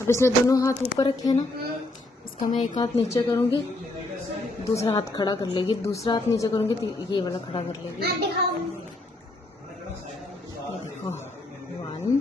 अब इसने दोनों हाथ ऊपर रखे हैं ना, इसका मैं एक हाथ नीचे करूंगी, दूसरा हाथ खड़ा कर लेगी, दूसरा हाथ नीचे करूंगी तो ये वाला खड़ा कर लेगी। ये देखो 1